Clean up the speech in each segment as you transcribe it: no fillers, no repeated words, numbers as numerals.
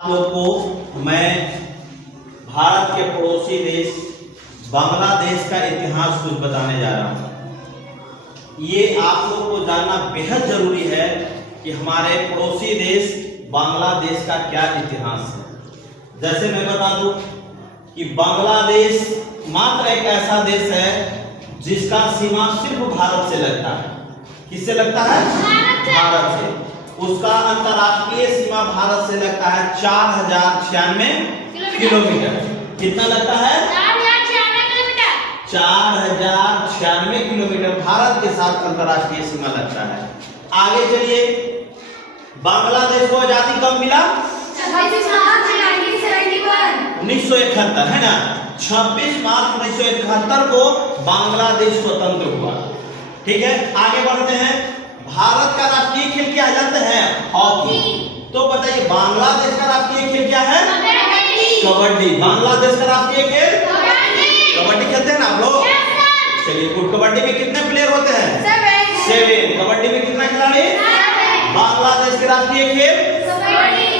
आप लोग को मैं भारत के पड़ोसी देश बांग्लादेश का इतिहास कुछ बताने जा रहा हूँ। ये आप लोग को जानना बेहद जरूरी है कि हमारे पड़ोसी देश बांग्लादेश का क्या इतिहास है। जैसे मैं बता दूं कि बांग्लादेश मात्र एक ऐसा देश है जिसका सीमा सिर्फ भारत से लगता है। किससे लगता है? भारत से। उसका अंतरराष्ट्रीय सीमा भारत से लगता है 4096 किलोमीटर। कितना लगता है? 4096 किलोमीटर भारत के साथ अंतरराष्ट्रीय सीमा लगता है। आगे चलिए, बांग्लादेश को आजादी कब मिला? 1971 है ना। 26 मार्च 1971 को बांग्लादेश स्वतंत्र हुआ। ठीक है, आगे बढ़ते हैं। भारत का राष्ट्रीय खेल क्या जानते हैं? हॉकी। तो बताइए बांग्लादेश का राष्ट्रीय खेल क्या है? कबड्डी। बांग्लादेश का राष्ट्रीय खेल कबड्डी खेलते हैं ना आप लोग? चलिए गुड। कबड्डी में कितने प्लेयर होते हैं? 7। कबड्डी में कितना खिलाड़ी? बांग्लादेश के राष्ट्रीय खेल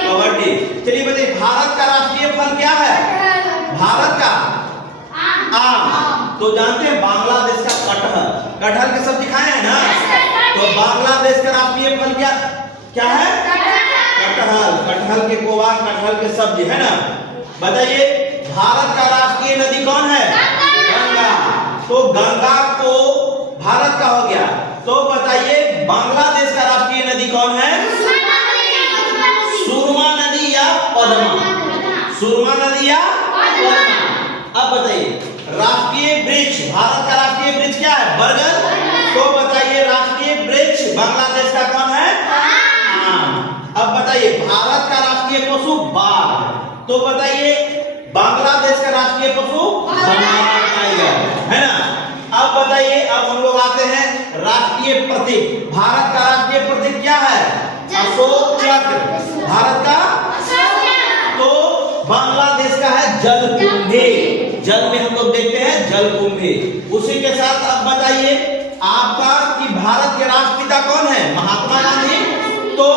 कबड्डी। चलिए बताइए भारत का राष्ट्रीय फल क्या है? भारत का आम। तो जानते हैं बांग्लादेश का कटहल। कटहल के सब दिखाए हैं ना? तो बांग्लादेश का राष्ट्रीय फल क्या है? कटहल। कटहल के कोवा, कटहल के सब्जी है ना। बताइए भारत का राष्ट्रीय नदी कौन है? गंगा। तो गंगा को भारत का हो गया। तो बताइए बांग्लादेश का राष्ट्रीय नदी कौन है? सुरमा नदी या पद्मा? सुरमा नदी या पद्मा। अब बताइए राष्ट्रीय वृक्ष, भारत का राष्ट्रीय वृक्ष क्या है? बरगद। तो बताइए राष्ट्रीय वृक्ष बांग्लादेश का कौन है? आम। अब बताइए भारत का राष्ट्रीय पशु बाघ। तो बताइए बांग्लादेश का राष्ट्रीय पशु टाइगर है ना। अब बताइए, अब हम लोग आते हैं राष्ट्रीय प्रतीक। भारत का राष्ट्रीय प्रतीक क्या है? अशोक चक्र। भारत का तो बांग्लादेश का है जलकुंभी। जल में हम लोग देखते हैं जलकुंभी। उसी के साथ अब बताइए आपका कि भारत के राष्ट्रपिता कौन है? महात्मा गांधी। तो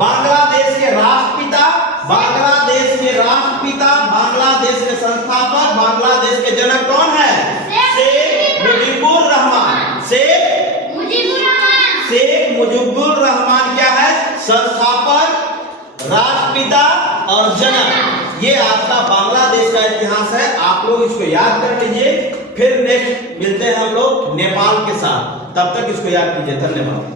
बांग्लादेश के राष्ट्रपिता, बांग्लादेश के राष्ट्रपिता, बांग्लादेश के संस्थापक, बांग्लादेश के जनक कौन है? शेख मुजीबुर रहमान। शेख मुजीबुर रहमान क्या है? संस्थापक, राष्ट्रपिता और जनक। ये आपका बांग्लादेश का इतिहास है। आप लोग इसको याद कर लीजिए। फिर नेक्स्ट मिलते हैं हम लोग नेपाल के साथ। तब तक इसको याद कीजिए। धन्यवाद।